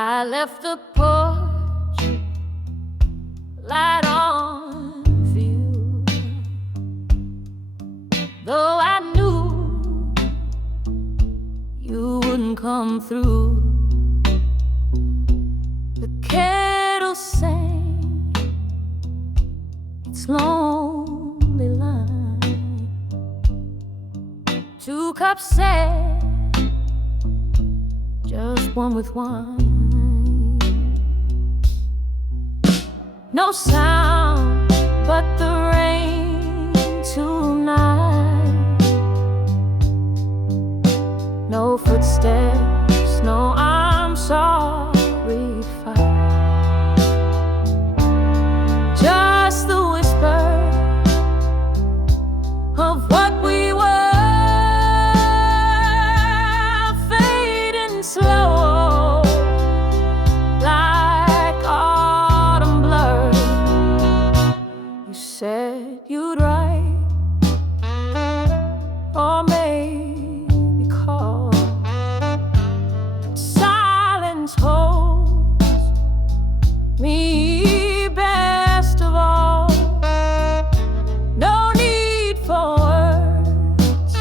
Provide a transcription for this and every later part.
I left the porch light on for you, though I knew you wouldn't come through. The kettle sang its lonely line. 2 cups said, just one with wine. No sound but the rain tonight. No footsteps, no I'm sorry fight. Just the whisper of what we were, fading slow like autumn blur. You said you'd write or maybe call. Silence holds me best of all. No need for words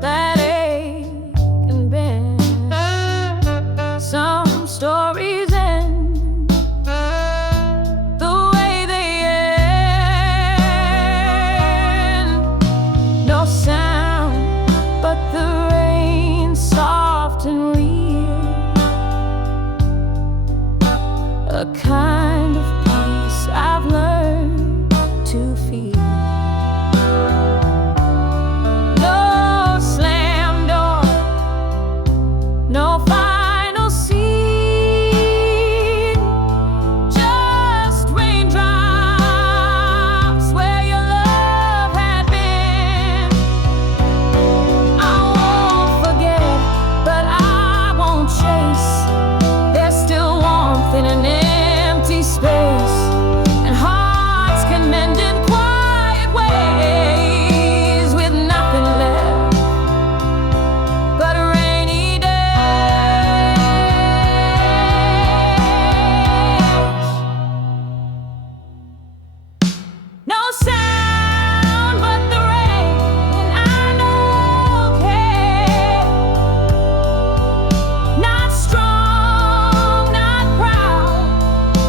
that ache and bend. Some stories end the way they end. No sound but the rain, soft and real. A kind of peace I've learned to feel. No slam door, no final scene. Just raindrops where your love had been. I won't forget, but I won't chase. There's still warmth in an empty space, and hearts can mend in quiet ways with nothing left but rainy days. No sound but the rain, and I know care. Not strong, not proud,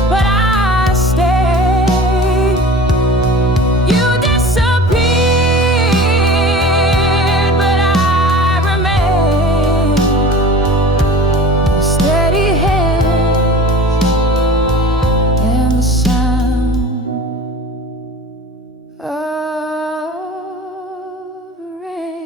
but I stayed. You disappeared, but I remained. Steady hands and the sound of rain.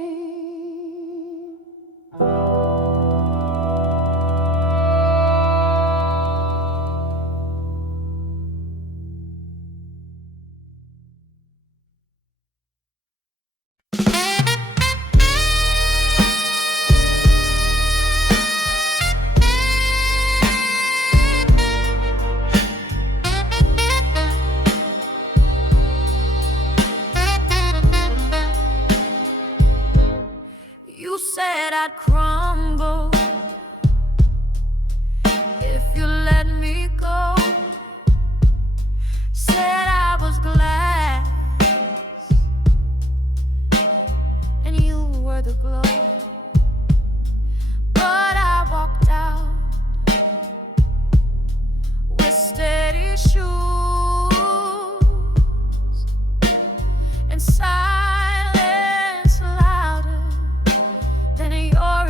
You said I'd crumble if you let me go. Said I was glass and you were the glow. But I walked out with steady shoes and silence louder than your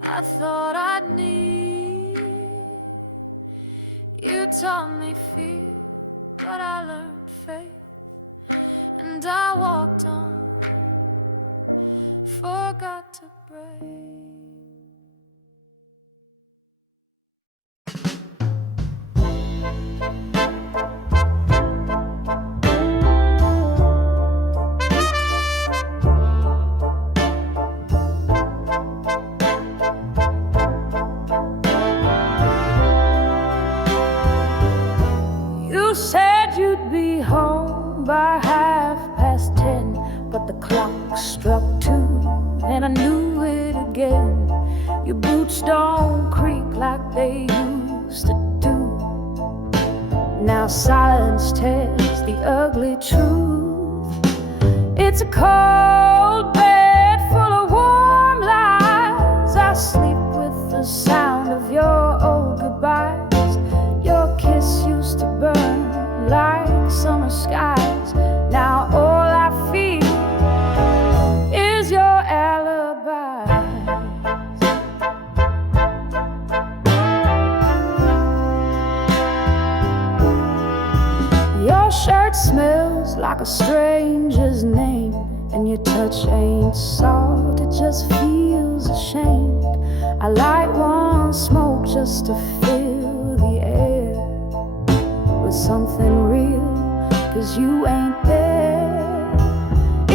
I thought I'd need. You taught me fear, but I learned faith. And I walked on, forgot to break. You said you'd be home by 10:30, but the clock struck 2, and I knew it again. Your boots don't creak like they used to do. Now silence tells the ugly truth. It's a cold bed full of warm lies. I sleep with the sound of your old goodbyes. Your kiss used to burn like summer skies. Now all I feel is your alibi. Your shirt smells like a stranger's name, and your touch ain't soft, it just feels ashamed. I light one smoke just to fill the air with something real, 'cause you ain't there.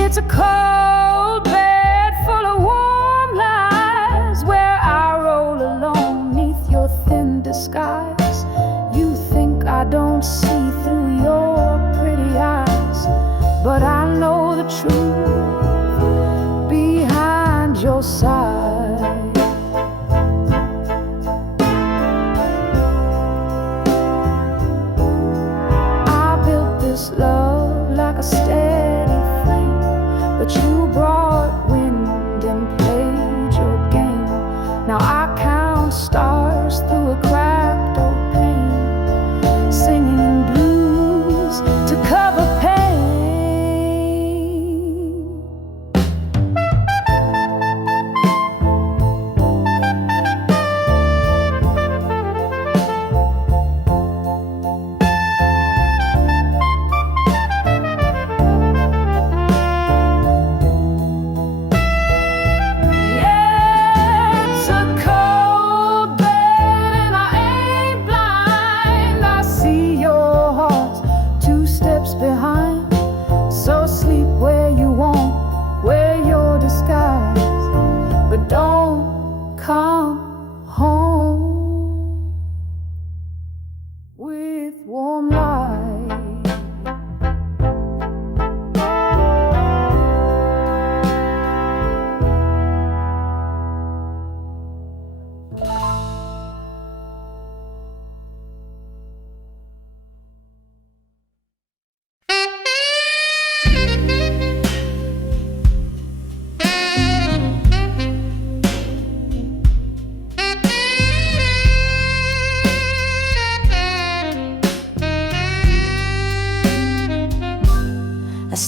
It's a cold bed full of warm lies, where I roll alone neath your thin disguise. You think I don't see through your pretty eyes, but I know the truth behind your side. Love like a steady flame, but you brought wind and played your game. Now I count stars through a cracked old pane, singing blues to cover pain.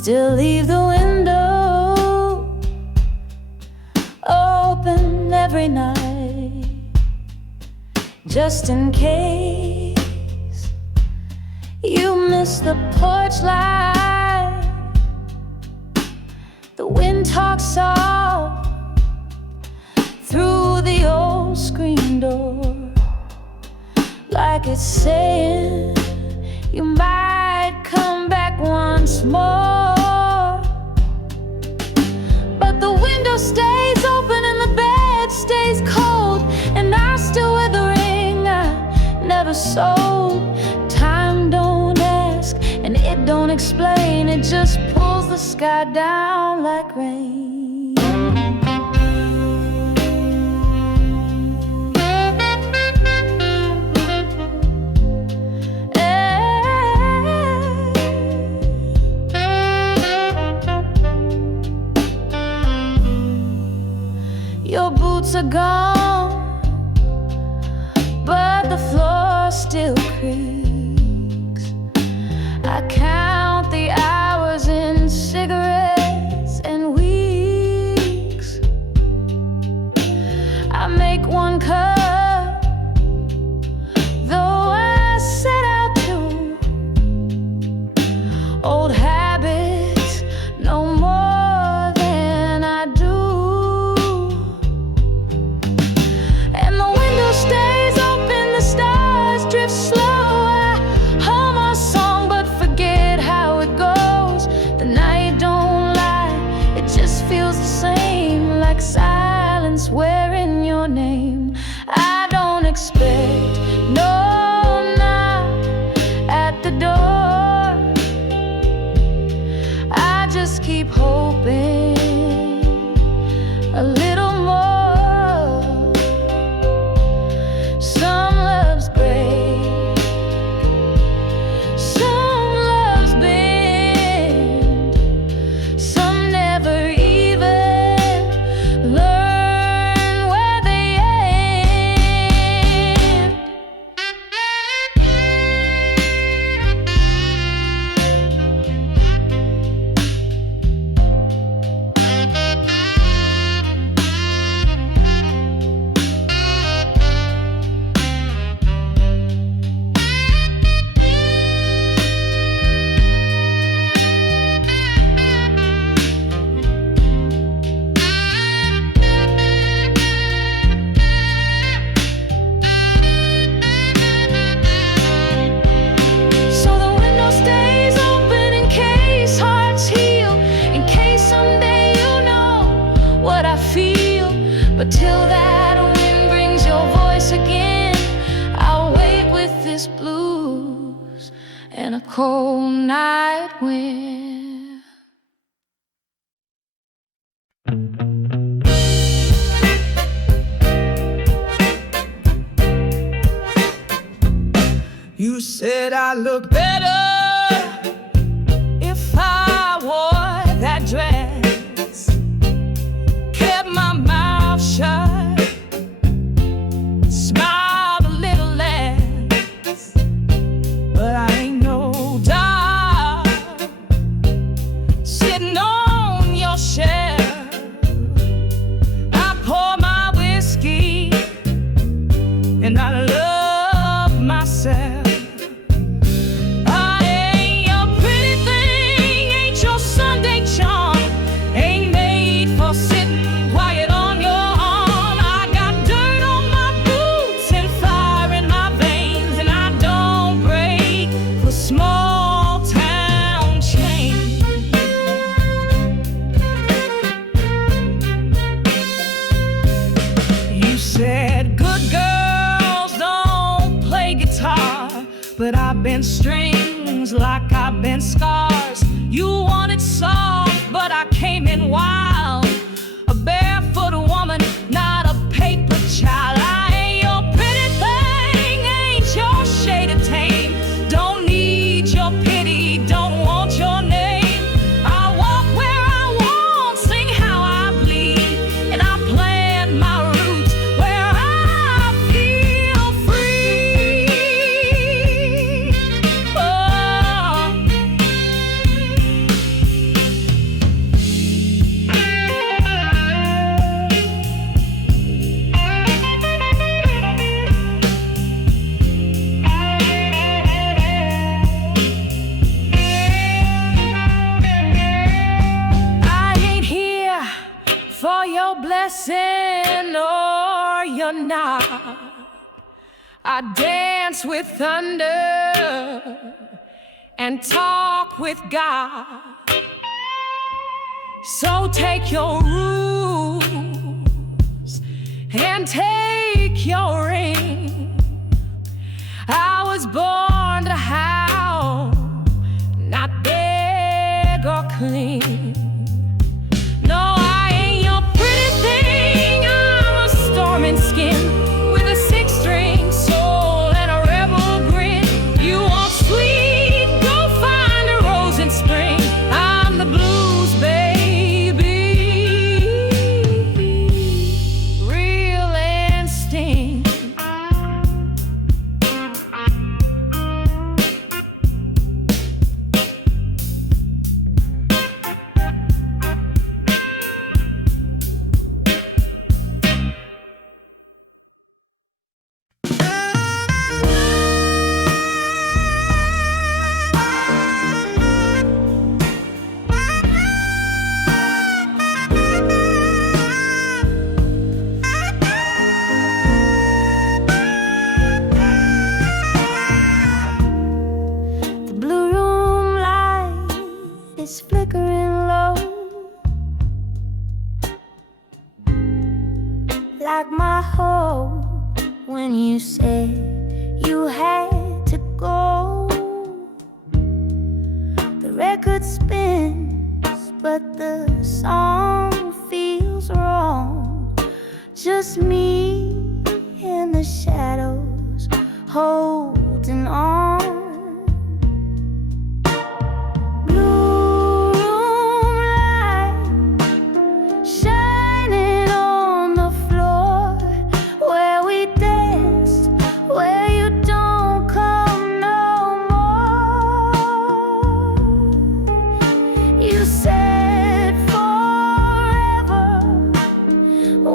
Still leave the window open every night, just in case you miss the porch light. The wind talks soft through the old screen door, like it's saying you might come back once more. But the window stays open and the bed stays cold, and I'm still with the ring I never sold. Time don't ask and it don't explain, it just pulls the sky down like rain. Your boots are gone, but the floor still creaks. I count the hours in cigarettes and weeks. I I make one cup, though I set out to. Old habits, no more than I do. And the window stays open, the stars drift slow. I hum a song but forget how it goes. The night don't lie, it just feels the same, like silence wearing your name. I don't expect no knock at the door. I just keep hoping a little more. Some love's great, some love's bend, some never even learn where they end. So the window stays open in case hearts heal, in case someday you know what I feel. But till that wind brings your voice again, I'll wait with this blues and a cold night wind. You said I look better If I wore that dress, kept my mouth shut, smiled a little less, but I ain't no dog sitting on your shelf. I pour my whiskey and I love myself. I ain't your pretty thing, ain't your Sunday charm, ain't made for sitting quiet on your arm. I got dirt on my boots and fire in my veins, and I don't break for small town chains. You said good girls don't play guitar, but I've been strings like I've been scars. You wanted soft, but I came in wild, a barefoot woman, not a paper child. I ain't your pretty thing, ain't your shade of tame, don't need your pity, don't want your name. I walk where I want, sing how I bleed, and I plant my roots where I feel free. Oh. I ain't here for your blessing or your nod. I dance with thunder and talk with God. So take your rules and take your ring. I was born to howl, not beg or clean. No, I ain't your pretty thing, I'm a storm in skin with a six-string soul and a rebel grin. You want sweet, go find a rose in spring. I'm the blues, baby, real instinct. cold when you said you had to go. The record spins, but the song feels wrong. Just me in the shadows, holding on. Blue room light shining on the floor where we danced, where you don't come no more. You said forever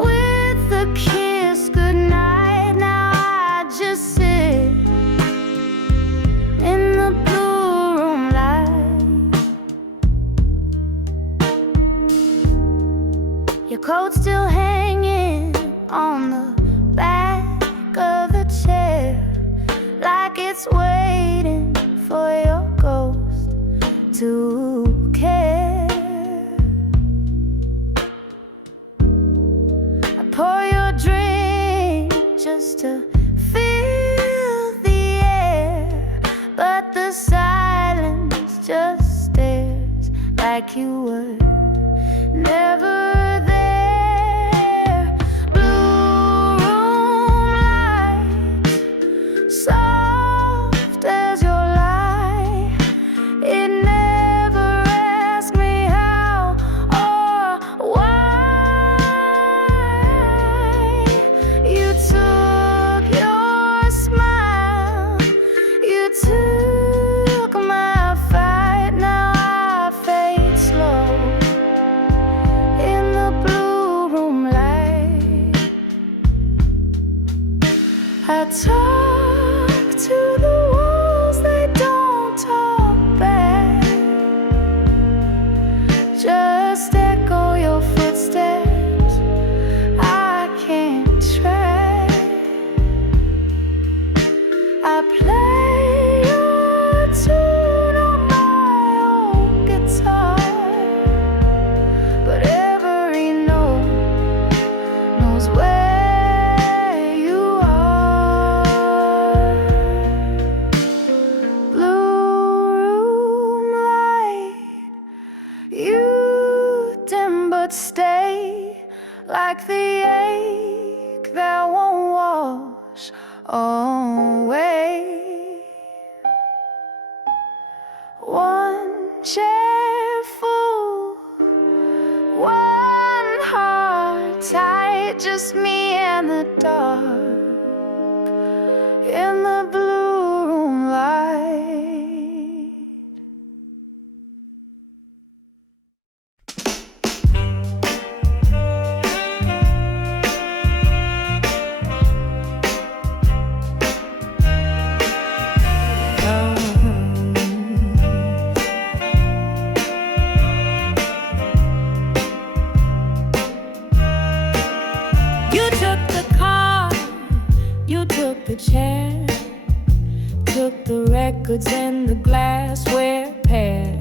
with a kiss goodnight. Now I just sit in the blue room light. Your coat still hanging on the back of the chair, like it's waiting for your ghost to care. I pour your drink just to feel the air, but the silence just stares like you were never there. Blue room light, soft as your lie. It never asked me how or why. You took your smile, you took my fight. Now I fade slow in the blue room light. I talk to the walls, they don't talk back. Just echo your footsteps, I can't track. I play your tune on my own guitar, but every note knows where you are. Blue room light, you dim but stay, like the ache that won't wash away. One chair full, one heart tight, just me and the dark in the blue room light. You took the car, you took the chair, took the records and the glassware pair.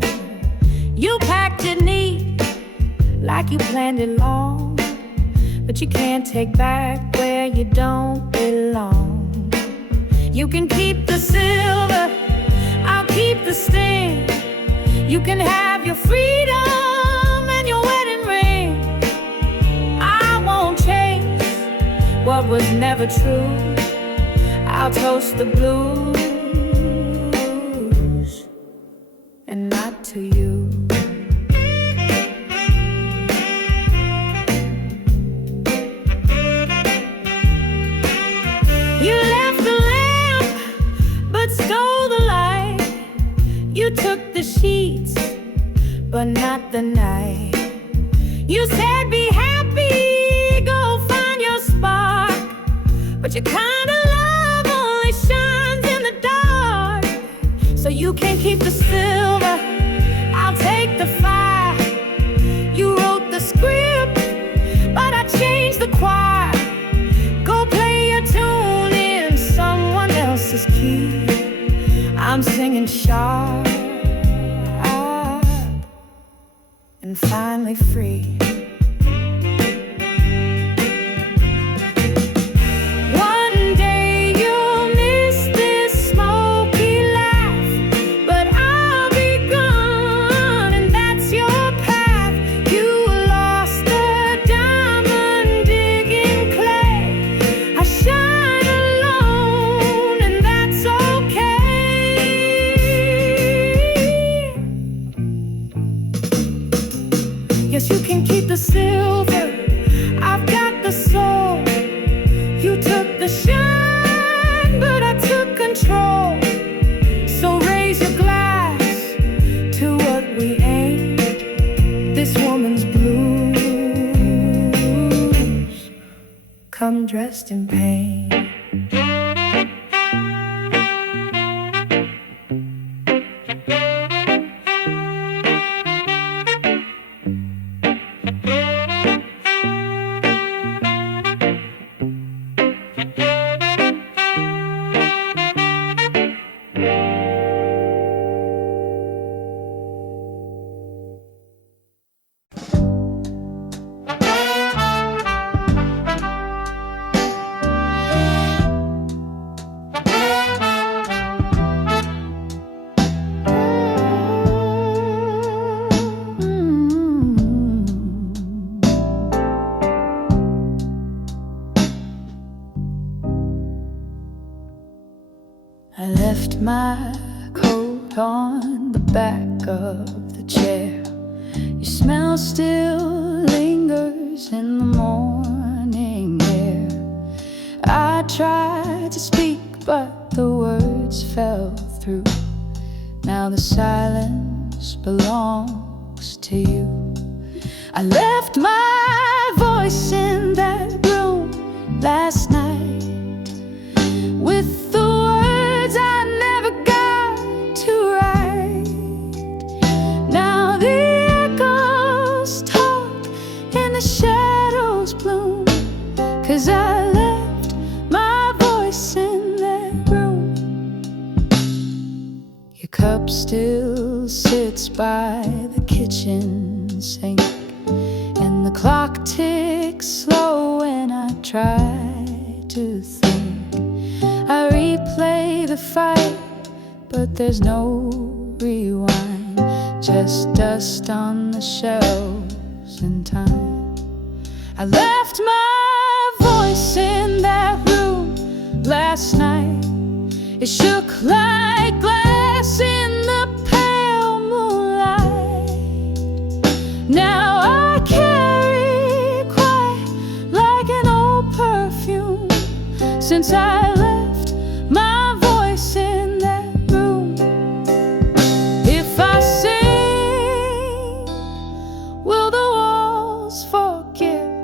You packed it neat, like you planned it long, but you can't take back where you don't belong. You can keep the silver, I'll keep the sting. You can have your freedom and your wedding ring. I won't change what was never true. I'll toast the blues and not to you. You left the lamp but stole the light. You took the sheets but not the night. You said be happy, go find your spark, but your kind of love only shines in the dark. So you can keep the silver, I'll take the fire. You wrote the script, but I changed the choir. Go play your tune in someone else's key. I'm singing sharp and finally free. the shine, but I took control. So raise your glass to what we ain't. This woman's blues come dressed in pain. I left my coat on the back of the chair. Your smell still lingers in the morning air. I tried to speak, but the words fell through. Now the silence belongs to you. I left my voice in that room last night with the words I never got to write. Now the echoes talk and the shadows bloom, 'cause I left my voice in that room. Your cup still sits by the kitchen sink, and the clock ticks slow when I try to think. I replay the fight, but there's no rewind, just dust on the shelves in time. I left my voice in that room last night. It shook like glass in the pale moonlight. Now I carry quiet like an old perfume, since I left my voice in that room. If I sing, will the walls forgive?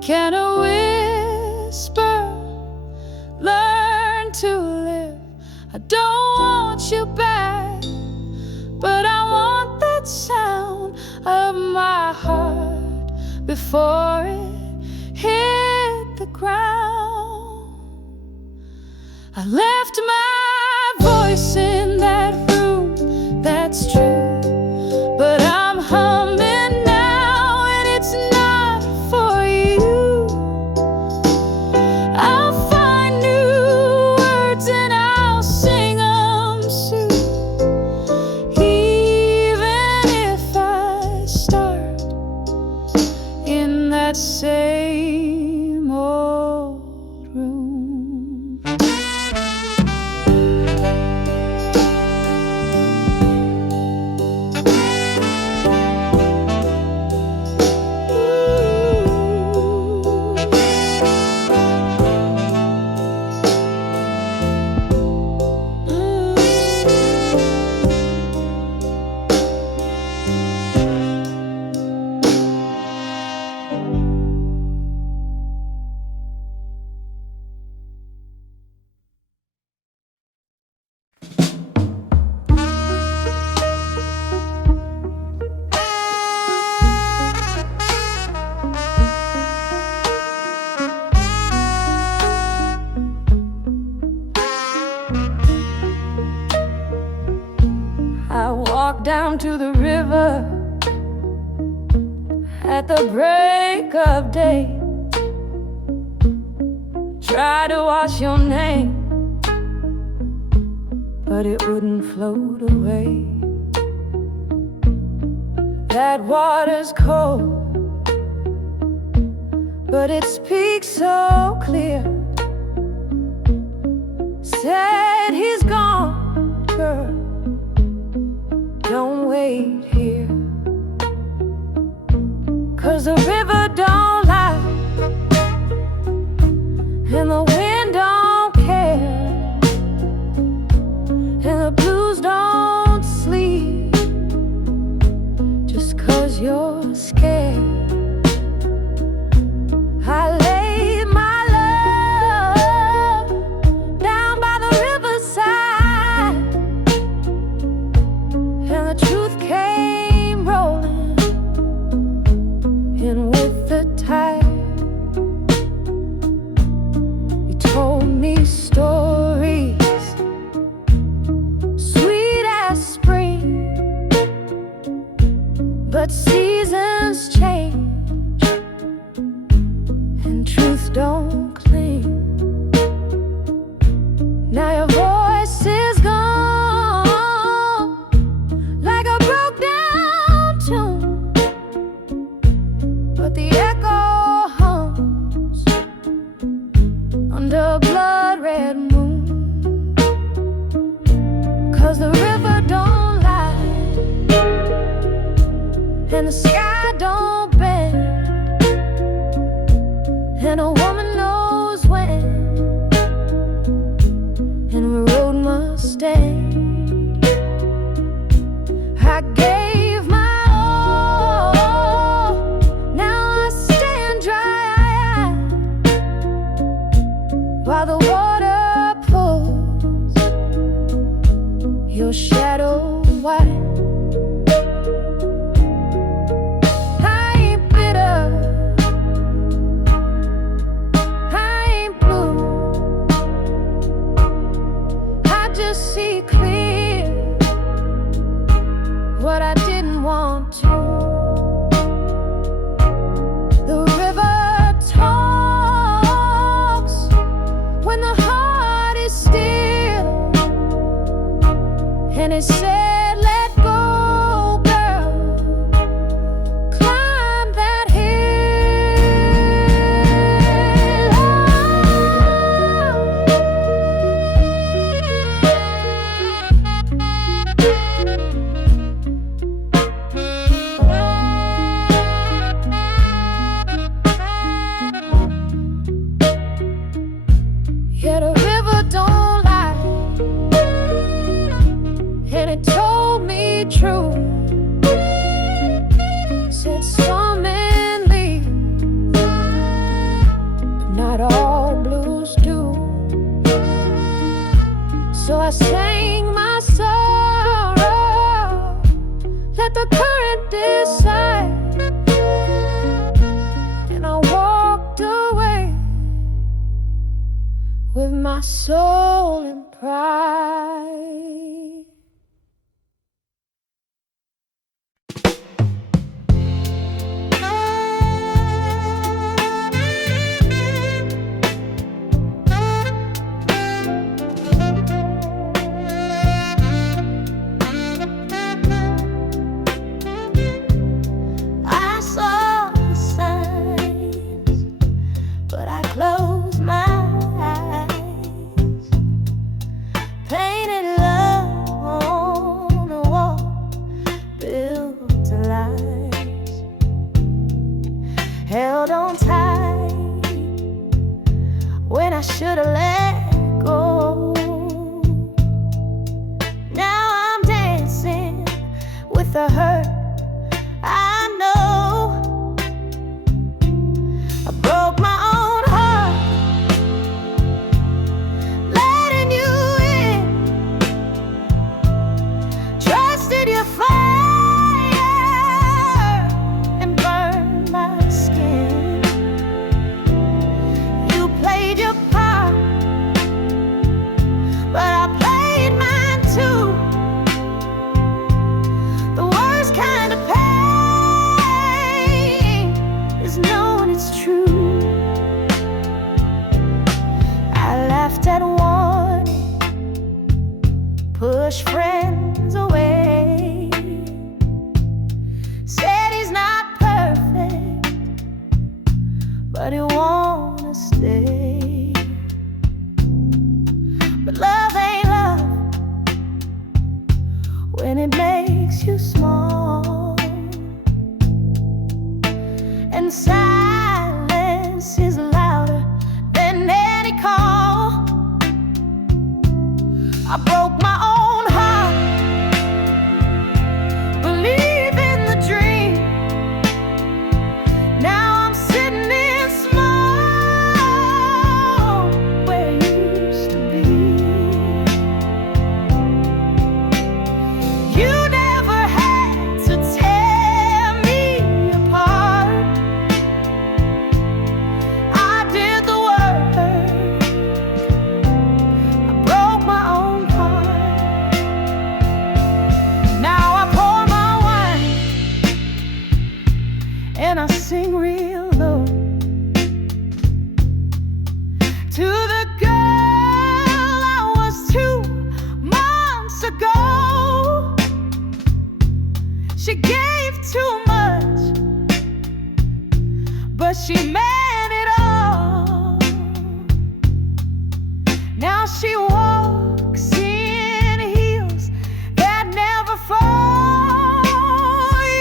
Can a whisper learn to live? I don't want you back, but I want that sound of my heart before it hit the ground. I left my voice in that room, that's true, but I'm humming now, and it's not for you. I'll find new words and I'll sing them soon, even if I start in that same old room. I walked down to the river at the break of day. Tried to wash your name, but it wouldn't float away. That water's cold, but it speaks so clear. Said he's gone, girl, don't wait here, 'cause the river don't lie and the wind don't under a blood red moon. 'Cause the river don't lie and the sky don't bend, and a woman knows when, and the road must end. I gave my all, now I stand dry-eyed while the water pulls your shadow white. I ain't bitter, I ain't blue, I just see clear what I didn't want to. The river talks when the heart is still, and it said, let go, girl, climb that Yeah, the river don't lie, and it told me true. Said some men leave, but not all blues do. So I sang my sorrow, let the current decide, and I walked away with my soul in pride. I saw the signs, but I closed my eyes. Painted love on the wall, built to lies. Held on tight when I should've let go. Now I'm dancing with the hurt I know. I broke my own heart, letting you in. Trusted your fire and burned my skin. You played your part, but I played mine too. The worst kind of pain is knowing it's true. I laughed at warning, pushed friends away, said he's not perfect, but he wanna stay. But love ain't love when it makes you small, and silence is louder than any call. I broke my own heart, believe in the dream. Now I'm sitting in small where it used to be. You never had to tear me apart. I did the work, I broke my own heart. Now I pour my wine and I sing real low to the girl I was 2 months ago. She gave too much, but she meant it all. Now she walks in heels that never fall.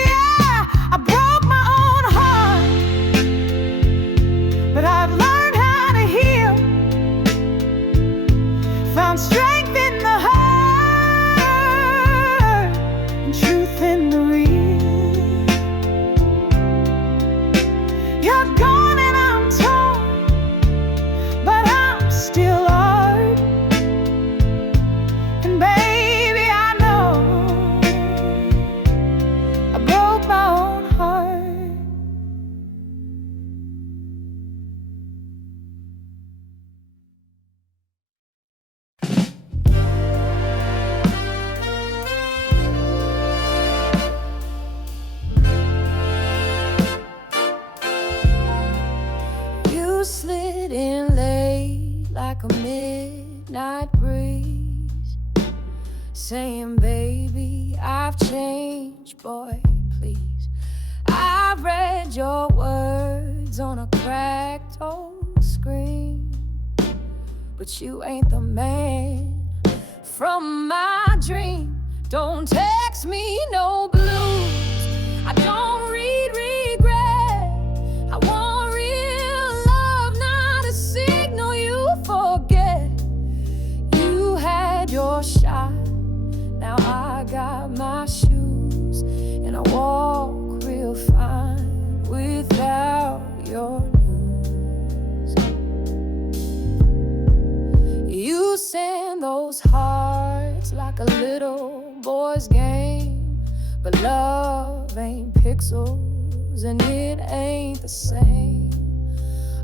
Yeah, I broke my own heart, but I've learned how to heal. Found strength in the hurt and truth in the real. You're gone and I'm torn, but I'm still art. And baby, I know I broke my own heart. You slid in late like a midnight breeze, saying, baby, I've changed, boy, please. I read your words on a cracked old screen, but you ain't the man from my dream. Don't text me no blues, I don't read regret. I want real love, not a signal you forget. You had your shot, now I got my shoes, and I walk real fine without your news. You send those hearts like a little boy's game, but love ain't pixels and it ain't the same.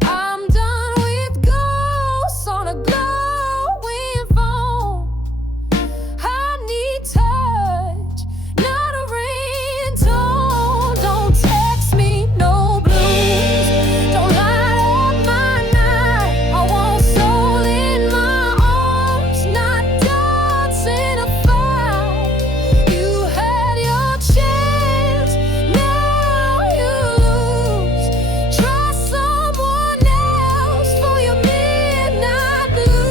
I'm done with ghosts on a glowing phone. I need touch, not a ringtone. Don't text me no blues, don't light up my night. I want soul in my arms, not dancing a foul. You had your chance, now you lose. Trust someone else for your midnight blues.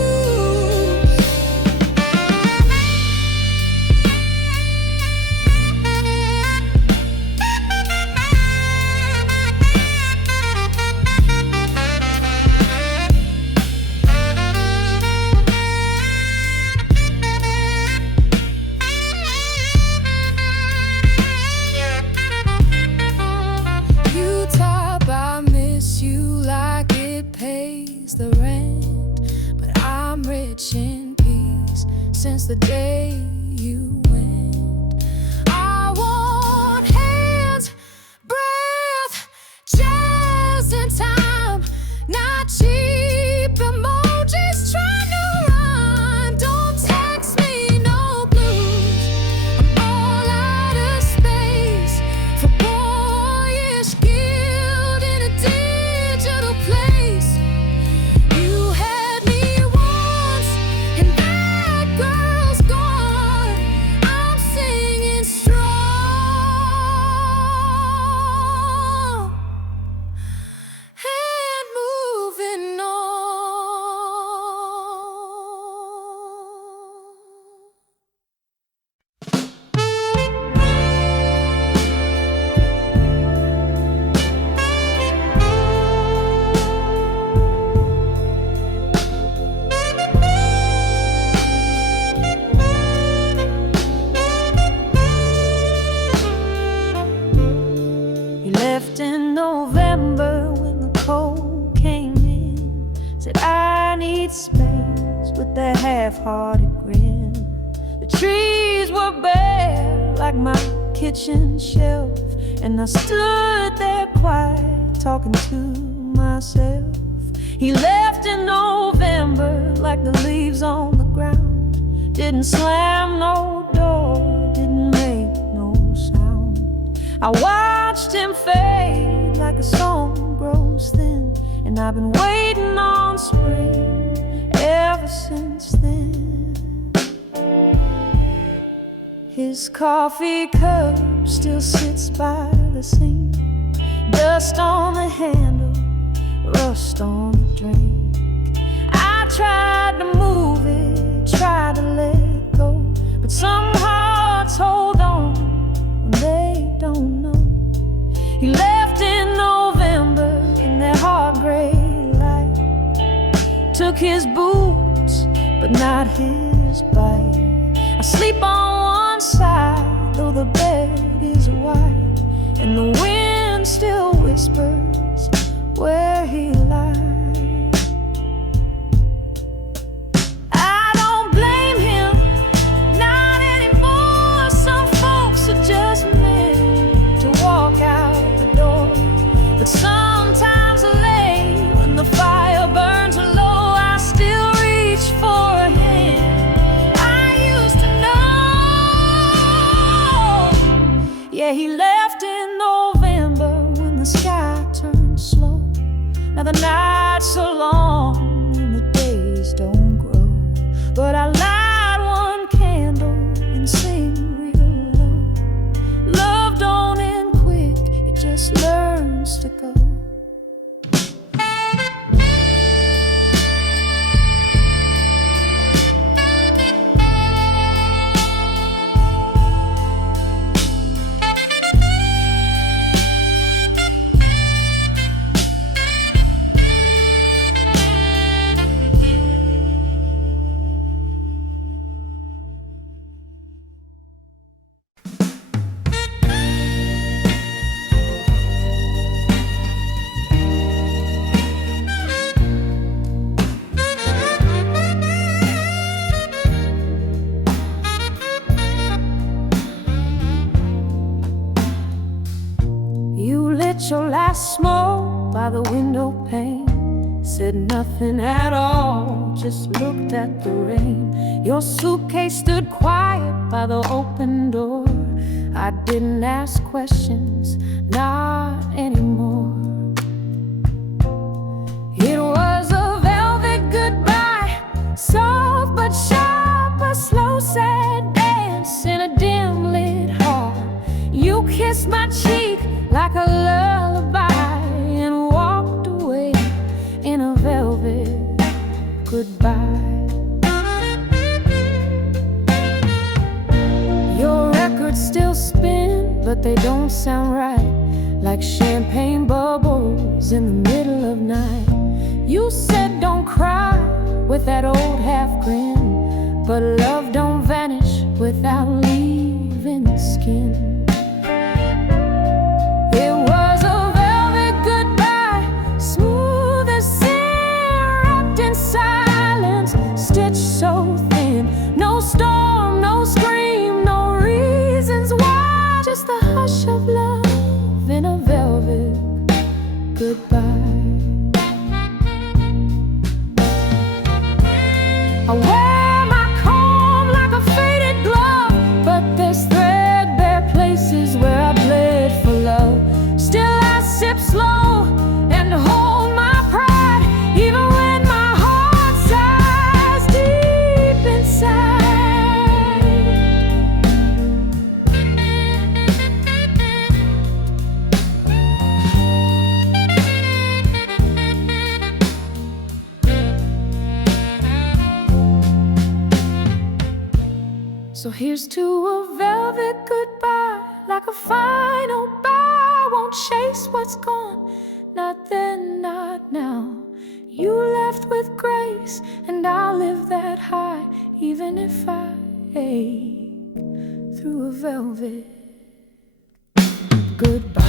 You type I miss you like it pays the rent, but I'm rich in peace since the day you went. I want hands, breath, jazz and time, not cheap emojis trying to rhyme. Don't text me no blues, I'm all out of space for boyish guilt in a digital place. You had me once, and that girl's gone. I'm singing strong and moving on. You left in November when the cold came in. Said I need space with that half-hearted grin. The trees were bare like my kitchen shelf, and I stood there quiet talking to myself. He left in November like the leaves on the ground. Didn't slam no door, didn't make no sound. I watched him fade like a song grows thin, and I've been waiting on spring ever since then. His coffee cup still sits by the sink, dust on the handle, rust on the drink. I tried to move took his boots, but not his bite. I sleep on one side, though the bed is white, and the wind still whispers where he lies. I don't blame him, not anymore. Some folks are just meant to walk out the door. But sometimes late, when the fire burns low, I still reach for a hand I used to know. Yeah, he left in November when the sky turned slow. Now the nights so long and the days don't grow, but I light one candle and sing real low. Love don't end quick, it just learns to go. Your last smoke by the window pane, said nothing at all, just looked at the rain. Your suitcase stood quiet by the open door. I didn't ask questions, not anymore. It was a velvet goodbye, soft but sharp, a slow sad dance in a dim lit hall. You kissed my cheek like a lullaby and walked away in a velvet goodbye. Your records still spin, but they don't sound right, like champagne bubbles in the middle of night. You said don't cry with that old half grin, but love don't vanish without leaving the skin. It was a velvet goodbye, smooth as sin, wrapped in silence, stitched so thin. No storm, no scream, no reasons why, just the hush of love in a velvet goodbye. I wear my comb like a faded glove, but there's threadbare places where I bled for love. Still I sip slow and hold my pride, even when my heart sighs deep inside. So here's to a velvet goodbye, like a final bow. Won't chase what's gone, not then, not now. You left with grace, and I'll live that high, even if I ache through a velvet goodbye.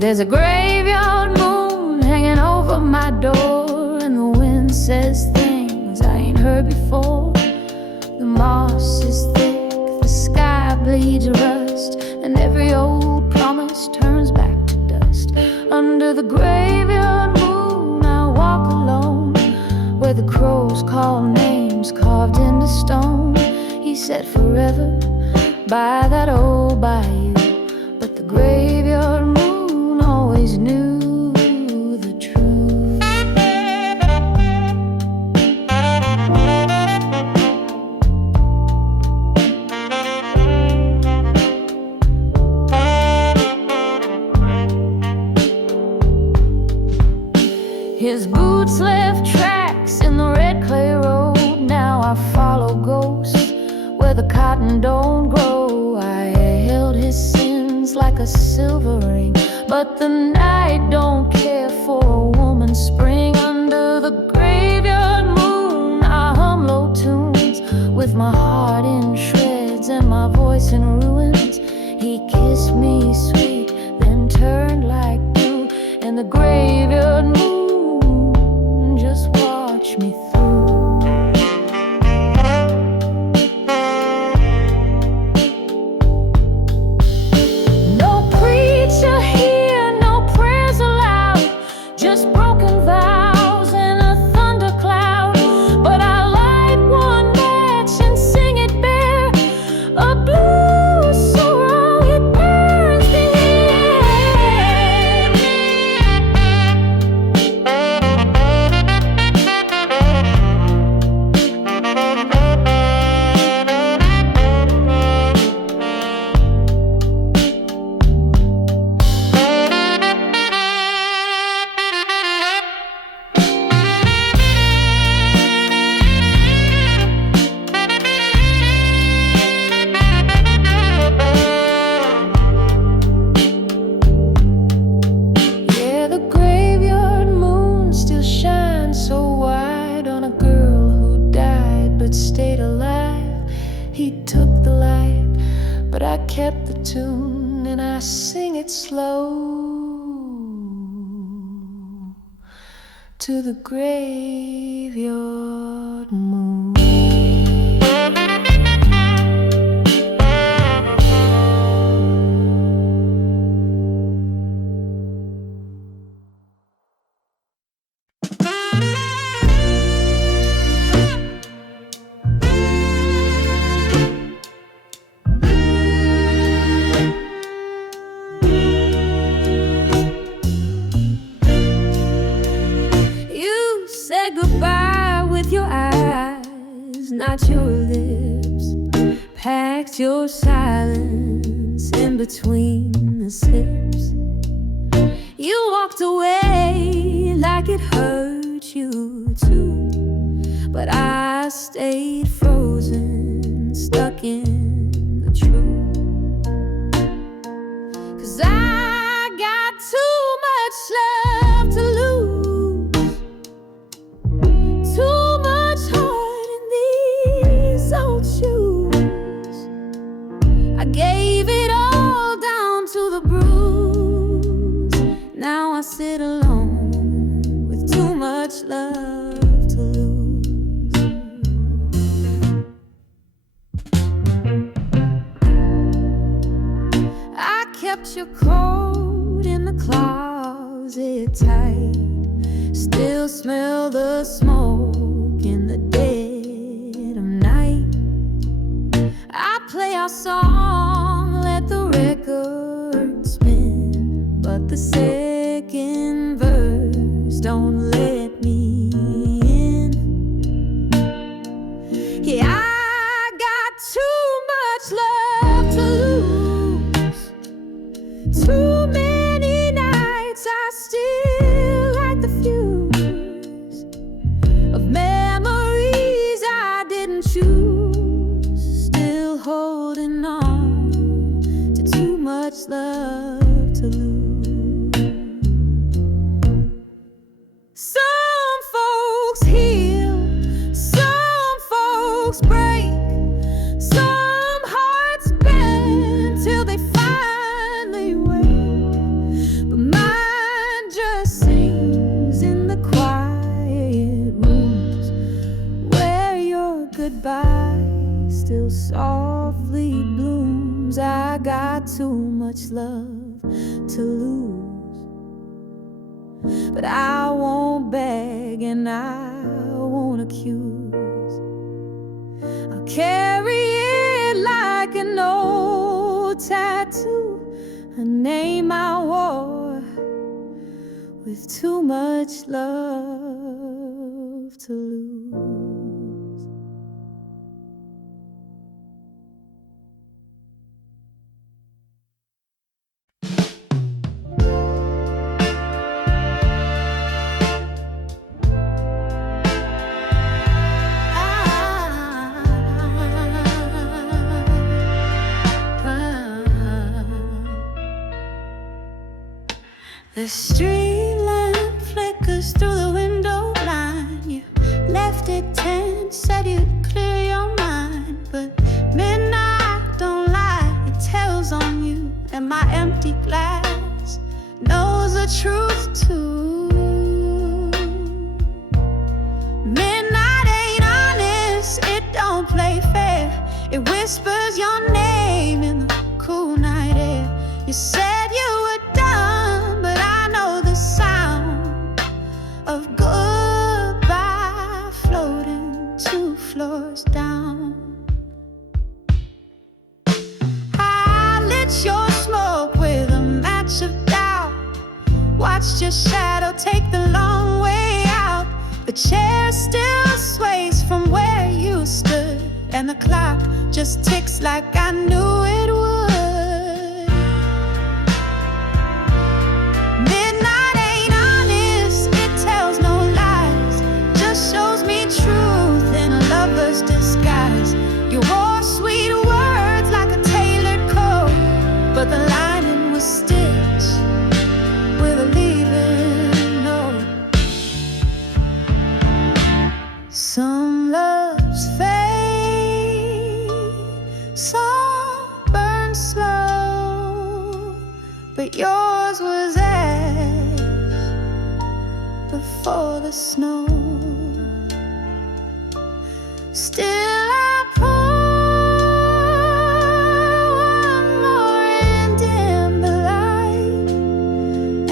There's a graveyard moon hanging over my door, and the wind says things I ain't heard before. The moss is thick, the sky bleeds rust, and every old promise turns back to dust. Under the graveyard moon I walk alone, where the crows call names carved into stone. He said forever by that old bayou, but the graveyard moon always knew the truth. His boots left tracks in the red clay road. Now I follow ghosts where the cotton don't grow. I held his sins like a silver ring, but the night don't care for a woman's spring. Under the graveyard moon I hum low tunes, with my heart in shreds and my voice in ruins. He kissed me sweet, then turned like blue, and the graveyard moon just watched me through. To the graveyard moon. Goodbye with your eyes, not your lips. Packed your silence in between the slips. You walked away like it hurt you too, but I stayed frozen, stuck in the truth. 'Cause I got too much love to lose, too much heart in these old shoes. I gave it all down to the bruise. Now I sit alone with too much love to lose. I kept your coat in the closet tight, still smell the smoke in the dead of night. I play our song, let the record spin, but the second verse don't let me in. Yeah, I got too much love to lose, too many nights I still light the fuse of memories I didn't choose, still holding on to too much love to lose. Some folks heal, some folks break, some hearts bend till they finally wake. But I got too much love to lose. But I won't beg and I won't accuse. I'll carry it like an old tattoo, a name I wore with too much love to lose. The street lamp flickers through the window blind. You left it 10, said you'd clear your mind. But midnight don't lie, it tells on you. And my empty glass knows the truth too. Midnight ain't honest, it don't play fair. It whispers your name in the cool night air. You said you were done, but I know the sound of goodbye floating 2 floors down. I lit your smoke with a match of doubt, watched your shadow take the long way out. The chair still sways from where you stood, and the clock just ticks like I knew it would. Midnight ain't honest, it tells no lies, just shows me truth in a lover's disguise. You wore sweet words like a tailored coat, but the lining was stitched with a leaving note. Some loves fade, some burn slow, but yours was ash before the snow. Still I pour one more and dim the light,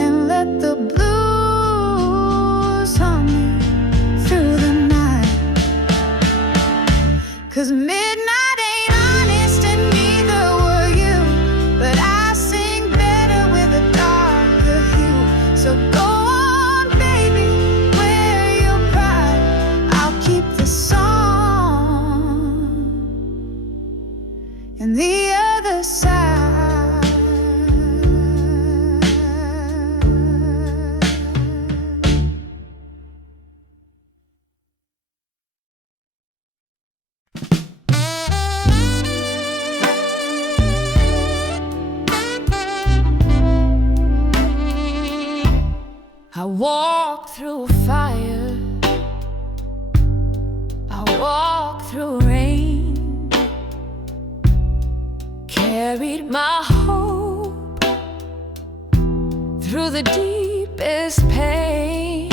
and let the blues haunt me through the night. 'Cause midnight ain't honest and neither were you, but I sing better with a darker hue. So go on, baby, wear your pride, I'll keep the song and the other side. I walk through fire, I walk through rain, carried my hope through the deepest pain.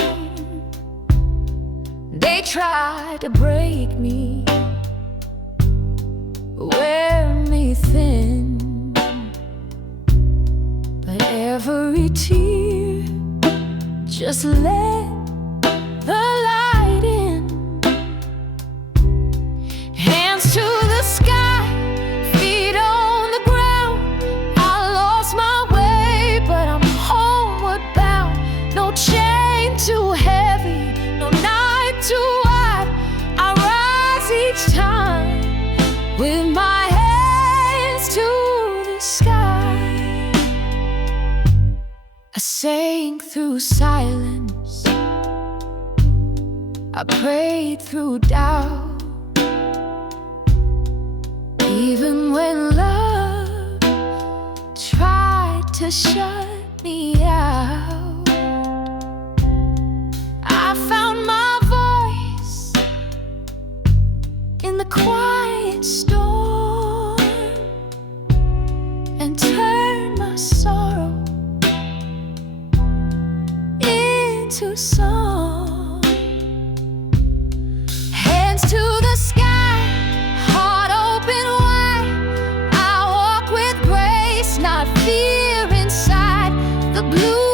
They tried to break me, wear me thin, but every tear just let the light in. Hands to the sky, feet on the ground. I lost my way, but I'm homeward bound. No chain too heavy, no night too wide. I rise each time with my hands to the sky. I sang through silence, I prayed through doubt. Even when love tried to shut me out, I found my voice in the quiet storm and turned my sorrow into song. Hands to the sky, heart open wide. I walk with grace. my fear inside. The blue